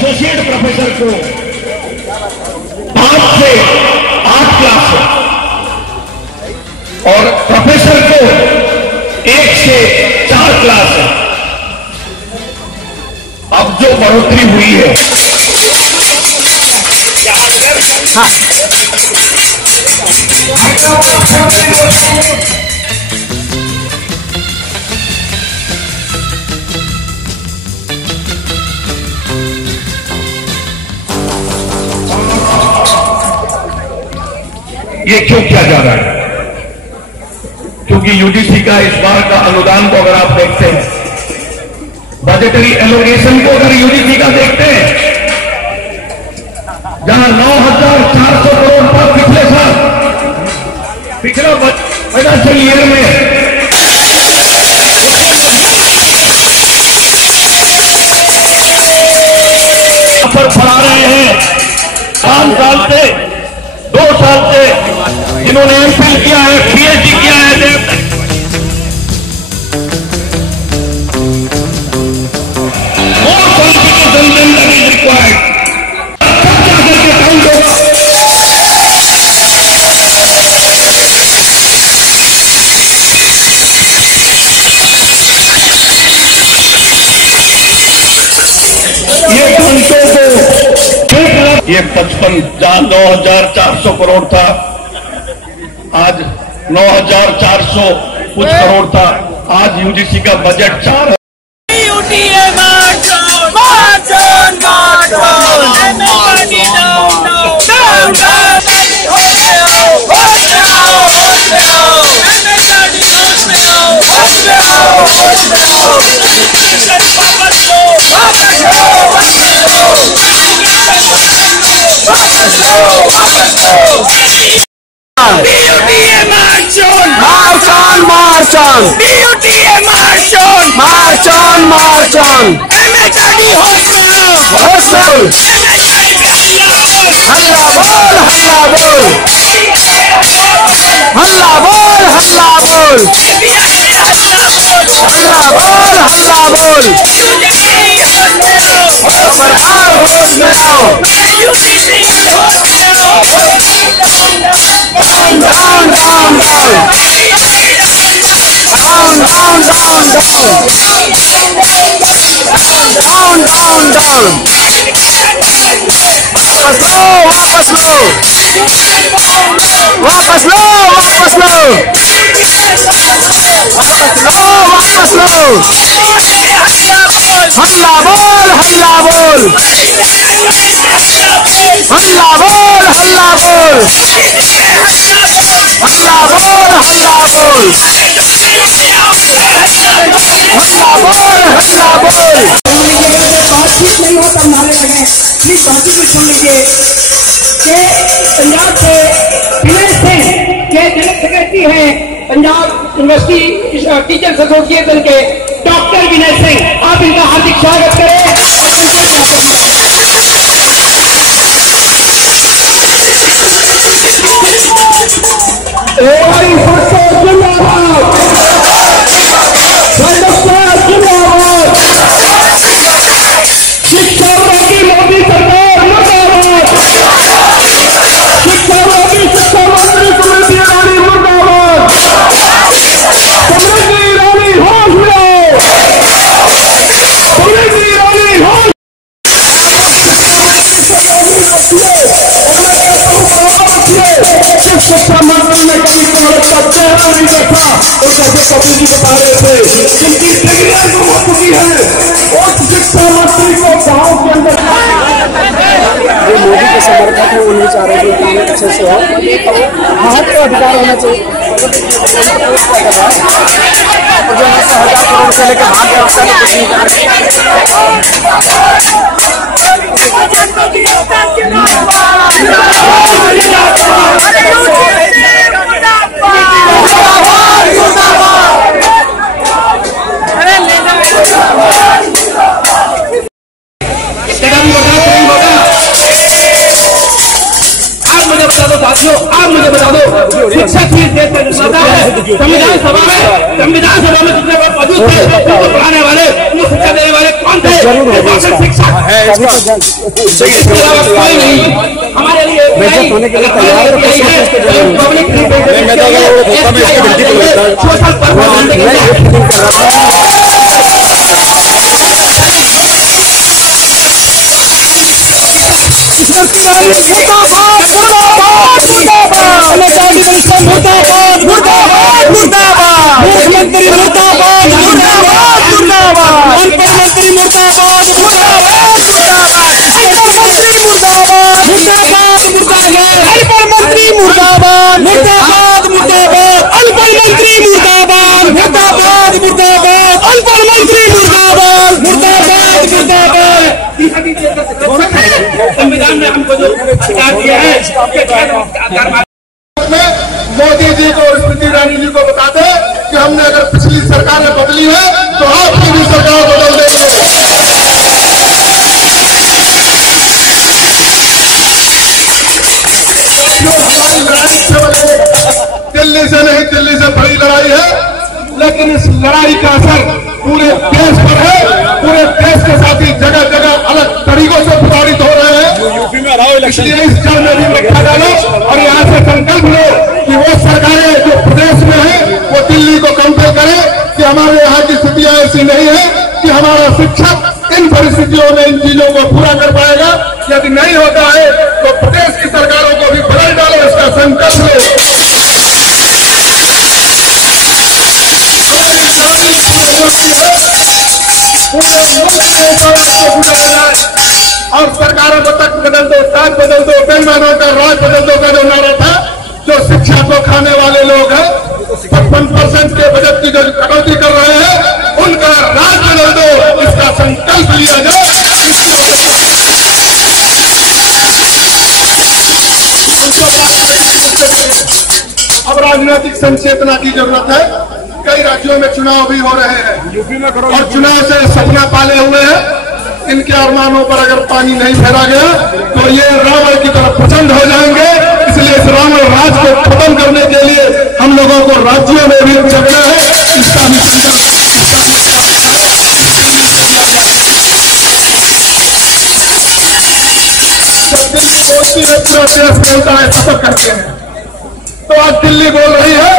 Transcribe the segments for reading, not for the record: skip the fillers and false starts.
Associate professor को 5 से 8 class है और प्रोफेसर को 1 से 4 क्लास है। अब जो बढ़ोतरी हुई है, ये क्यों किया जा रहा है? क्योंकि यूजीसी का इस बार का अनुदान को अगर आप देखते हैं, बजटरी एलोकेशन को अगर यूजीसी का देखते हैं, जहां 9,400 करोड़ था पिछले साल, पिछला फाइनेंशियल ईयर में पर पढ़ा रहे हैं 5 साल से, 2 साल से, जिन्होंने एमफिल किया है, पीएचडी किया है, more qualification than that is required. तब जाकर के काउंट होगा। ये घंटों को ये 55 जहां 9,400 करोड़ था, आज 9,400 कुछ करोड़ था। आज यूजीसी का बजट 4 बाकी को सुन लीजिए कि पंजाब से विनय सिंह के जनरल सेक्रेटरी हैं पंजाब यूनिवर्सिटी टीचर्स एसोसिएशन के डॉक्टर विनय सिंह, आप इनका हार्दिक स्वागत करें। जी बता रहे थे जिनकी डिग्रियां गुम हो चुकी है और शिक्षा मंत्री को गांव के अंदर जो मोदी के समर्थक है वो नहीं चाह रहे कि काम अच्छे से हो, हक का अधिकार होना चाहिए। जो 1000 करोड़ से लेकर हाथ व्यवस्था में कुछ नहीं कर साथियों, आप मुझे बता दो शिक्षा की संविधान सभा में कितने मौजूद थे, पढ़ाने वाले, शिक्षा देने वाले कौन थे? जरूर होगा इसका है हमारे लिए बेइज्जत होने के लिए तैयार मुख्यमंत्री मुर्दाबाद मुर्दाबाद मुर्दाबाद मंत्री मुर्दाबाद मुर्दाबाद मंत्री मुर्दाबाद मुर्दाबाद मुर्दाबाद अनपढ़ मंत्री मुर्दाबाद मुर्दाबाद मुर्दाबाद अनपढ़ मंत्री मुर्दाबाद मुर्दाबाद मुर्दाबाद संविधान में हमको जो अधिकार दिया है मोदी जी को और स्मृति ईरानी जी को बता दें कि हमने अगर पिछली सरकारें बदली है तो आपकी भी सरकार बदल देंगे। जो हमारी लड़ाई केवल दिल्ली से नहीं, दिल्ली से बड़ी लड़ाई है, लेकिन इस लड़ाई का असर पूरे देश पर है। पूरे देश के साथ ही जगह जगह अलग तरीकों से प्रभावित हो रहे हैं। इसलिए इस जल में भी रखा डालो और यहाँ से संकल्प लो कि वो सरकारें जो प्रदेश में है वो दिल्ली को कंपेयर करें कि हमारे यहाँ की स्थितियां ऐसी नहीं है कि हमारा शिक्षक इन परिस्थितियों में इन चीजों को पूरा कर पाएगा। यदि नहीं होता है तो प्रदेश की सरकारों को भी बदल डालो, इसका संकल्प लो। और सरकारों को तक बदल दो, ताज बदल दो, बेईमानों का राज बदल दो का जो नारा था, जो शिक्षा को खाने वाले लोग हैं 55% के बजट की जो कटौती कर रहे हैं उनका राज बदल दो, इसका संकल्प लिया जाए। अब राजनीतिक संचेतना की जरूरत है। कई राज्यों में चुनाव भी हो रहे हैं, यूपी में करो, और चुनाव से सपना पाले हुए हैं। इनके अरमानों पर अगर पानी नहीं फेरा गया तो ये रावण की तरफ प्रचंड हो जाएंगे। इसलिए इस रावण राज को खत्म करने के लिए हम लोगों को राज्यों में भी जगना है। इसका भी संकल्प जब दिल्ली बोलती है पूरा देश बोलता है, शपथ करते हैं, तो आज दिल्ली बोल रही है।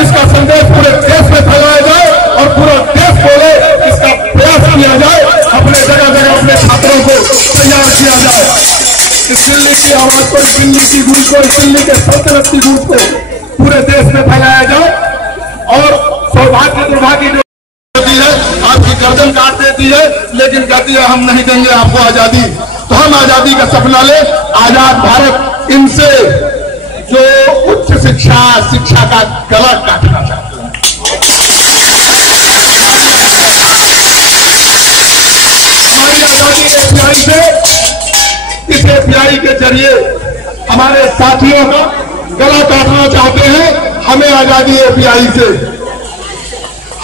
इसका संदेश पूरे देश में फैलाया जाए और पूरा देश बोले, इसका प्रयास किया जाए। अपने जगह जगह अपने छात्रों को तैयार किया जाए। इस दिल्ली की आवाज को, इस दिल्ली की गूंज को, इस दिल्ली के सल्तनत की गूंज को पूरे देश में फैलाया जाए। और सौभाग्य दुर्भाग्य जो होती है, आपकी गर्दन काट देती है, लेकिन कहती है हम नहीं देंगे आपको आजादी। तो हम आजादी का सपना ले, आजाद भारत इनसे जो उच्च शिक्षा का गला काटना चाहते हैं। हमारी आजादी एपीआई से, इस एपीआई के जरिए हमारे साथियों का गला काटना चाहते हैं। हमें आजादी एपीआई से,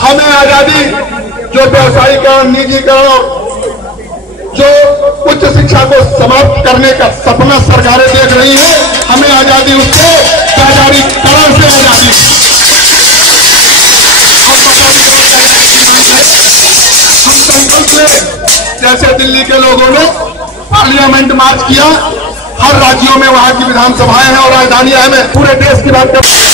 हमें आजादी जो व्यवसायीकरण, निजीकरण, जो उच्च शिक्षा को समाप्त करने का सपना सरकारें देख रही हैं, हमें आजादी उससे बाजारीकरण से आजादी। हम संकल्प लें, जैसे दिल्ली के लोगों ने पार्लियामेंट मार्च किया, हर राज्यों में वहां की विधानसभाएं हैं और राजधानियां हैं। पूरे देश की बात करते हैं,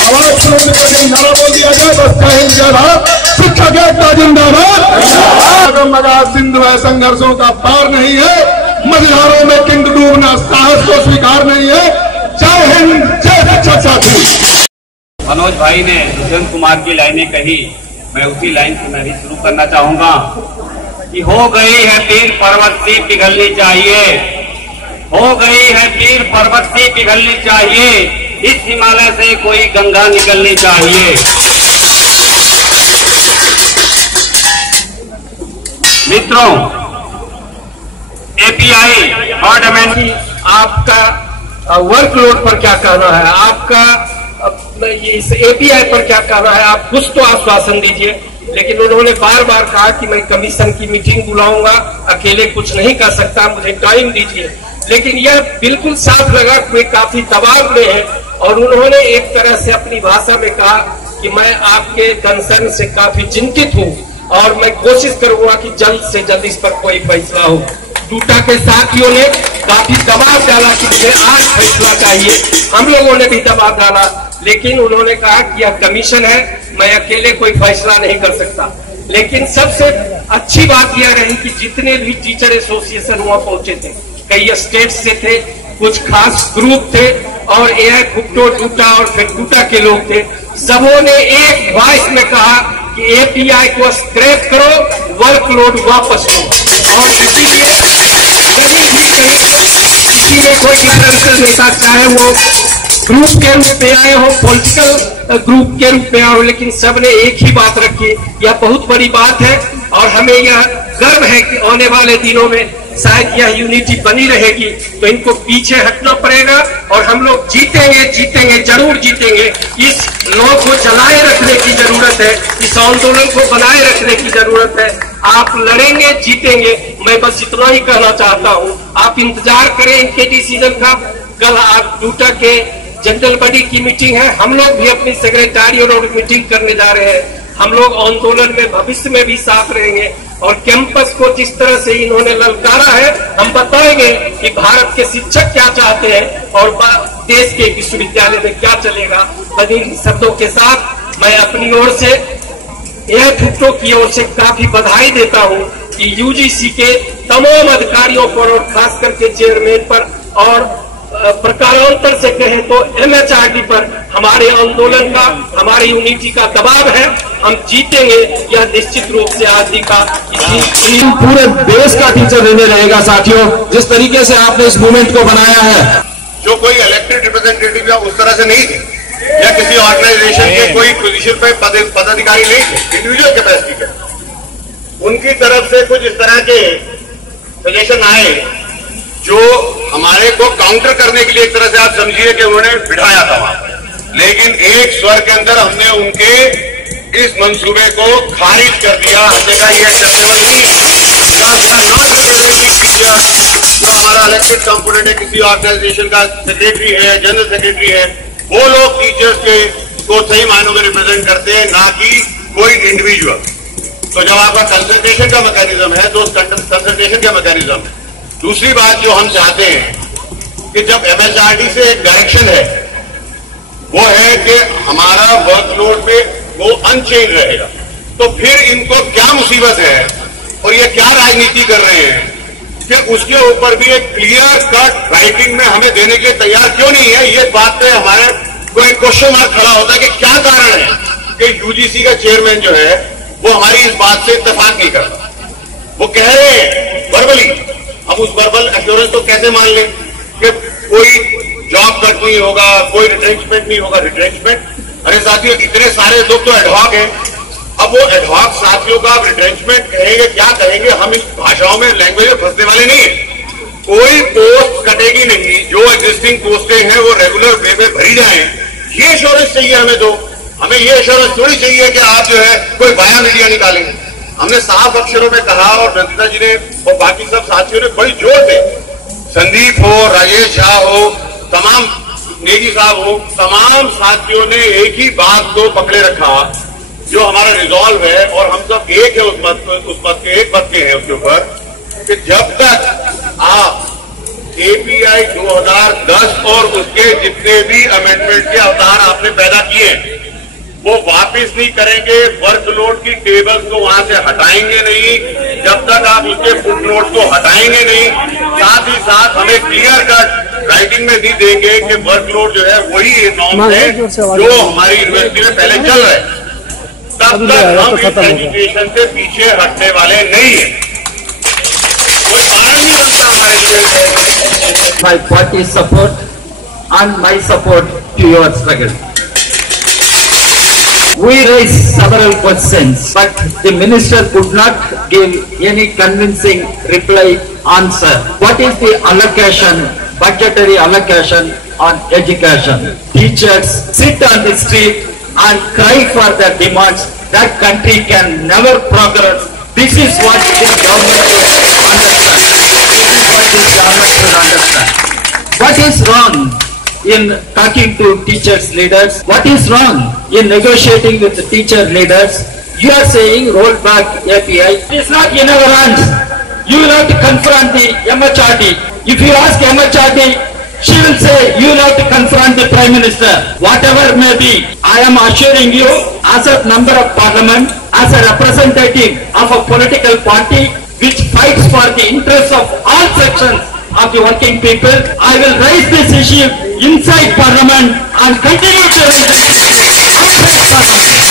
आवाज सुनने को नारा बोल दिया जाए, बस जय हिंद जय भारत, शिक्षक एकता जिंदाबाद। मगा सिंधु है, संघर्षों का पार नहीं है, मझधारों में किंग डूबना साहस को स्वीकार नहीं है। जय हिंद, जय शिक्षक साथी। मनोज भाई ने दुष्यंत कुमार की लाइनें कही, मैं उसी लाइन से मैं भी शुरू करना चाहूंगा कि हो गई है पीर पर्वती पिघलनी चाहिए, हो गई है पीर पर्वती पिघलनी चाहिए, इस हिमालय से कोई गंगा निकलनी चाहिए। मित्रों, एपीआई और आपका वर्कलोड पर क्या कहना है, आपका इस एपीआई पर क्या कहना है? आप कुछ तो आश्वासन दीजिए। लेकिन उन्होंने बार बार कहा कि मैं कमीशन की मीटिंग बुलाऊंगा, अकेले कुछ नहीं कर सकता, मुझे टाइम दीजिए। लेकिन यह बिल्कुल साफ लगा कोई काफी दबाव में है और उन्होंने एक तरह से अपनी भाषा में कहा कि मैं आपके कंसर्न से काफी चिंतित हूं। और मैं कोशिश करूंगा कि जल्द से जल्द इस पर कोई फैसला हो। टूटा के साथियों ने काफी दबाव डाला कि मुझे आज फैसला चाहिए, हम लोगों ने भी दबाव डाला, लेकिन उन्होंने कहा कि यह कमीशन है, मैं अकेले कोई फैसला नहीं कर सकता। लेकिन सबसे अच्छी बात यह रही कि जितने भी टीचर एसोसिएशन वहां पहुंचे थे, कई स्टेट से थे, कुछ खास ग्रुप थे, और एआई भुट्टो, टूटा और फिर टूटा के लोग थे, सबों ने एक वॉइस में कहा कि एपीआई को स्क्रैप करो, वर्कलोड वापस लो। और इसीलिए कहीं भी किसी में कोई डिफरेंशियल नेता, चाहे वो ग्रुप के रूप में आए हो, पॉलिटिकल ग्रुप के रूप में आए हो, लेकिन सबने एक ही बात रखी। यह बहुत बड़ी बात है और हमें यह गर्व है कि आने वाले दिनों में शायद यह यूनिटी बनी रहेगी। तो इनको पीछे हटना पड़ेगा और हम लोग जीतेंगे, जीतेंगे, जरूर जीतेंगे। इस लॉ को चलाए रखने की जरूरत है, इस आंदोलन को बनाए रखने की जरूरत है। आप लड़ेंगे, जीतेंगे। मैं बस इतना ही कहना चाहता हूँ, आप इंतजार करें इनके डिसीजन का। कल आप टूटा के जनरल बॉडी की मीटिंग है, हम लोग भी अपनी सेक्रेटरी और मीटिंग करने जा रहे हैं। हम लोग आंदोलन में भविष्य में भी साथ रहेंगे और कैंपस को जिस तरह से इन्होंने ललकारा है, हम बताएंगे कि भारत के शिक्षक क्या चाहते हैं और देश के विश्वविद्यालय में क्या चलेगा। इन शब्दों के साथ मैं अपनी ओर से, एआई भुट्टो की ओर से काफी बधाई देता हूं कि यूजीसी के तमाम अधिकारियों पर और खास करके चेयरमैन पर और प्रकारांतर से कहें तो एमएचआरडी पर हमारे आंदोलन का, हमारी यूनिटी का दबाव है। हम जीतेंगे, यह निश्चित रूप से आज का पूरे देश का टीचर निर्णय रहेगा। साथियों, जिस तरीके से आपने इस मूवमेंट को बनाया है, जो कोई इलेक्टेड रिप्रेजेंटेटिव या उस तरह से नहीं थे, या किसी ऑर्गेनाइजेशन के कोई पोजीशन पे पदाधिकारी नहीं थे, इंडिविजुअल कैपेसिटी के, उनकी तरफ से कुछ इस तरह के सजेशन आए जो हमारे को काउंटर करने के लिए एक तरह से आप समझिए कि उन्होंने बिठाया था वहां। लेकिन एक स्वर के अंदर हमने उनके इस मंसूबे को खारिज कर दिया। हमने कहा ये एक्सेप्टेबल नहीं है। जो हमारा इलेक्टेड कंपोनेंट है, किसी ऑर्गेनाइजेशन का सेक्रेटरी है, जनरल सेक्रेटरी है, वो लोग टीचर्स के को सही मायनों में रिप्रेजेंट करते हैं, ना कि कोई इंडिविजुअल। तो जब आपका कंसल्टेशन का मैकेनिज्म है तो उस कंसल्टेशन का मैकेनिज्म है। दूसरी बात जो हम चाहते हैं कि जब एमएचआरडी से एक डायरेक्शन है, वो है कि हमारा वर्कलोड पे वो अनचेंज रहेगा, तो फिर इनको क्या मुसीबत है और ये क्या राजनीति कर रहे हैं कि उसके ऊपर भी एक क्लियर कट राइटिंग में हमें देने के तैयार क्यों नहीं है। ये बात पे हमारे को एक क्वेश्चन मार्क खड़ा होता है कि क्या कारण है कि यूजीसी का चेयरमैन जो है वो हमारी इस बात से इत्तेफाक नहीं करता। वो कह रहे हैं वर्बली, अब उस वर्बल एश्योरेंस तो कैसे मान लें कि कोई जॉब कट नहीं होगा, कोई रिट्रेंचमेंट नहीं होगा। रिट्रेंचमेंट, अरे साथियों, इतने सारे लोग तो एडहॉक हैं। अब वो एडहॉक साथियों का आप रिट्रेंचमेंट कहेंगे, क्या कहेंगे, हम इस भाषाओं में, लैंग्वेज में फंसने वाले नहीं है। कोई पोस्ट कटेगी नहीं, जो एग्जिस्टिंग पोस्टें हैं वो रेगुलर वे में भरी जाए, ये एश्योरेंस चाहिए हमें। तो हमें ये एश्योरेंस थोड़ी चाहिए कि आप जो है कोई बाया मीडिया निकालेंगे। हमने साफ अक्षरों में कहा और नंदिता जी ने और बाकी सब साथियों ने बड़ी जोर से, संदीप हो, राजेश झा हो, तमाम नेगी साहब हो, तमाम साथियों ने एक ही बात को पकड़े रखा जो हमारा रिजॉल्व है, और हम सब एक है उस मत के, एक मत के हैं उसके ऊपर कि जब तक आप एपीआई 2010 और उसके जितने भी अमेंडमेंट के अवतार आपने पैदा किए वो वापस नहीं करेंगे, वर्कलोड की टेबल्स को वहां से हटाएंगे नहीं जब तक आप उसके फुटनोट को हटाएंगे नहीं। साथ ही साथ हमें क्लियर कट राइटिंग में नहीं देंगे कि वर्कलोड जो है वही नॉर्म है जो हमारी यूनिवर्सिटी में पहले चल रहे हैं, तब तक हम इस एजुकेशन से पीछे हटने वाले नहीं है। कोई कारण नहीं बनता हमारे लिए। My party support and my support to your struggle. We raised several questions, but the minister could not give any convincing reply answer. What is the allocation, budgetary allocation on education? Teachers sit on the street and cry for their demands. That country can never progress. This is what this government should understand. This is what this government should understand. What is wrong in talking to teachers leaders? What is wrong in negotiating with the teacher leaders? You are saying roll back API. It is not in our hands. You will have to confront the MHRD. If you ask MHRD, she will say you will have to confront the Prime Minister. Whatever may be, I am assuring you, as a member of Parliament, as a representative of a political party which fights for the interests of all sections of the working people, I will raise this issue inside Parliament and continue to raise it outside Parliament.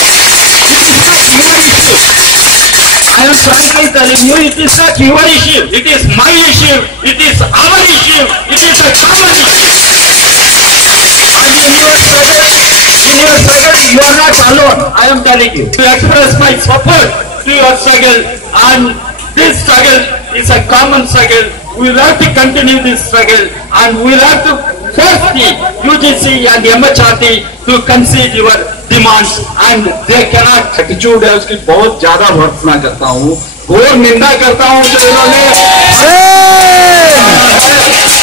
I am frankly telling you, it is not your issue. It is my issue. It is our issue. It is a common issue. And in your struggle, you are not alone. I am telling you. To express my support to your struggle, and this struggle is a common struggle. We will have to continue this struggle, and we will have to force the UGC and the MHRD to concede your demands, and they cannot. Attitude है उसकी बहुत ज्यादा भर्त्सना करता हूँ, घोर निंदा करता हूँ जो इन्होंने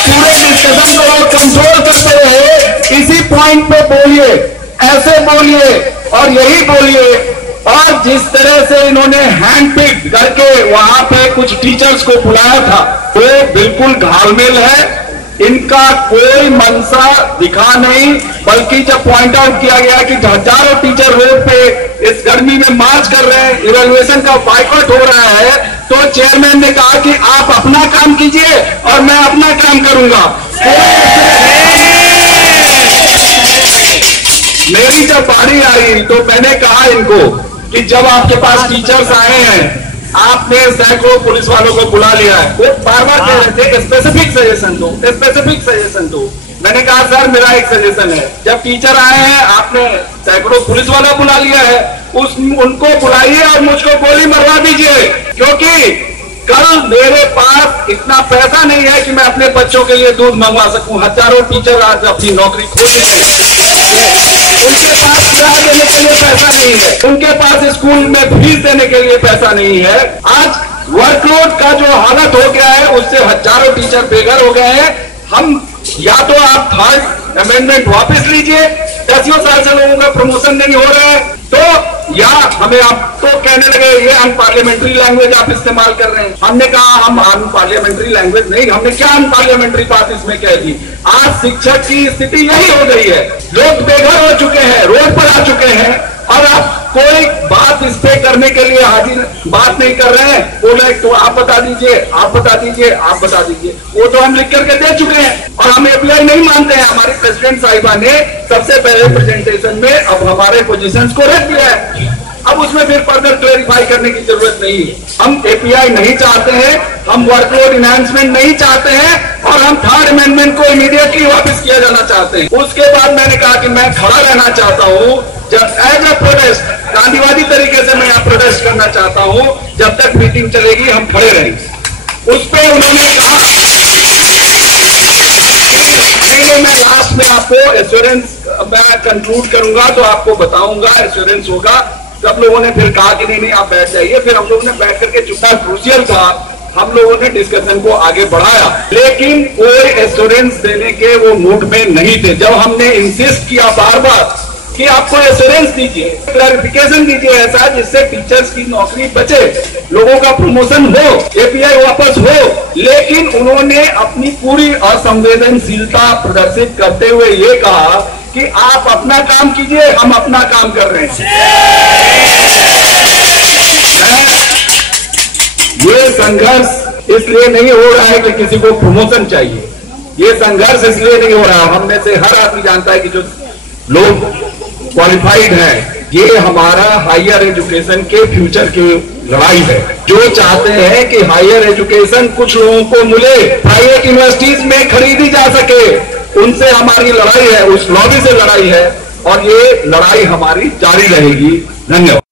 पूरे डिस्कशन को कंट्रोल करते हुए इसी पॉइंट पे बोलिए, ऐसे बोलिए और यही बोलिए। और जिस तरह से इन्होंने हैंड पिक करके वहां पे कुछ टीचर्स को बुलाया था, वो बिल्कुल घालमेल है। इनका कोई मंशा दिखा नहीं, बल्कि जब पॉइंट आउट किया गया कि हजारों टीचर रोड पे इस गर्मी में मार्च कर रहे हैं, इवैल्यूएशन का बाइकआउट हो रहा है, तो चेयरमैन ने कहा कि आप अपना काम कीजिए और मैं अपना काम करूंगा। मेरी जब बारी आई तो मैंने कहा इनको कि जब आपके पास टीचर्स आए हैं, आपने सैकड़ों पुलिस वालों को बुला लिया है, वो बार बार कह रहे थे स्पेसिफिक सजेशन दो, स्पेसिफिक सजेशन दो। मैंने कहा सर मेरा एक सजेशन है, जब टीचर आए हैं आपने सैकड़ों पुलिस वाला बुला लिया है, उनको बुलाइए और मुझको गोली मरवा दीजिए, क्योंकि कल मेरे पास इतना पैसा नहीं है कि मैं अपने बच्चों के लिए दूध मंगवा सकूं। हजारों टीचर आज अपनी नौकरी खो चुके हैं, उनके पास किराया देने के लिए पैसा नहीं है, उनके पास स्कूल में फीस देने के लिए पैसा नहीं है। आज वर्कलोड का जो हालत हो गया है, उससे हजारों टीचर बेघर हो गए हैं। हम या तो आप थर्ड अमेंडमेंट वापस लीजिए, 10 साल से लोगों का प्रमोशन नहीं हो रहा है, तो या हमें आप तो कहने लगे ये अनपार्लियामेंट्री लैंग्वेज आप इस्तेमाल कर रहे हैं। हमने कहा हम अनपार्लियामेंट्री लैंग्वेज नहीं, हमने क्या अनपार्लियामेंट्री बात इसमें कह दी। आज शिक्षक की स्थिति यही हो गई है, लोग बेघर हो चुके हैं, रोड पर आ चुके हैं, और आप कोई बात इस पे करने के लिए हाजिर बात नहीं कर रहे हैं। बोले तो आप बता दीजिए, आप बता दीजिए, आप बता दीजिए, वो तो हम लिख करके दे चुके हैं और हम एपीआई नहीं मानते हैं। हमारे प्रेसिडेंट साहिबा ने सबसे पहले प्रेजेंटेशन में अब हमारे पोजीशंस को रख दिया है, अब उसमें फिर फर्दर क्लेरिफाई करने की जरूरत नहीं है। हम एपीआई नहीं चाहते हैं, हम वर्कलोड इनहांसमेंट नहीं चाहते हैं, और हम थर्ड अमेंडमेंट को इमीडिएटली वापस किया जाना चाहते हैं। उसके बाद मैंने कहा कि मैं खड़ा रहना चाहता हूं, जब एज अ प्रोटेस्ट, गांधीवादी तरीके से मैं यहाँ प्रोटेस्ट करना चाहता हूं, जब तक मीटिंग चलेगी हम खड़े रहेंगे। उस पर उन्होंने कहा नहीं, मैं लास्ट में आपको एश्योरेंस मैं कंक्लूड करूंगा तो आपको बताऊंगा, एश्योरेंस होगा। सब लोगों ने फिर कहा कि नहीं आप बैठ जाइए, फिर हम लोगों ने बैठ करके चुपता क्रूशियल था, हम लोगों ने डिस्कशन को आगे बढ़ाया, लेकिन कोई एश्योरेंस देने के वो मूड में नहीं थे। जब हमने इंसिस्ट किया बार बार कि आपको एश्योरेंस दीजिए, क्लैरिफिकेशन दीजिए ऐसा जिससे टीचर्स की नौकरी बचे, लोगों का प्रमोशन हो, एपीआई वापस हो, लेकिन उन्होंने अपनी पूरी असंवेदनशीलता प्रदर्शित करते हुए ये कहा कि आप अपना काम कीजिए, हम अपना काम कर रहे हैं। ये संघर्ष इसलिए नहीं हो रहा है कि किसी को प्रमोशन चाहिए, ये संघर्ष इसलिए नहीं हो रहा है, हम में से हर आदमी जानता है कि जो लोग क्वालिफाइड है, ये हमारा हायर एजुकेशन के फ्यूचर की लड़ाई है। जो चाहते हैं कि हायर एजुकेशन कुछ लोगों को मिले, प्राइवेट यूनिवर्सिटीज में खरीदी जा सके, उनसे हमारी लड़ाई है, उस लॉबी से लड़ाई है, और ये लड़ाई हमारी जारी रहेगी। धन्यवाद।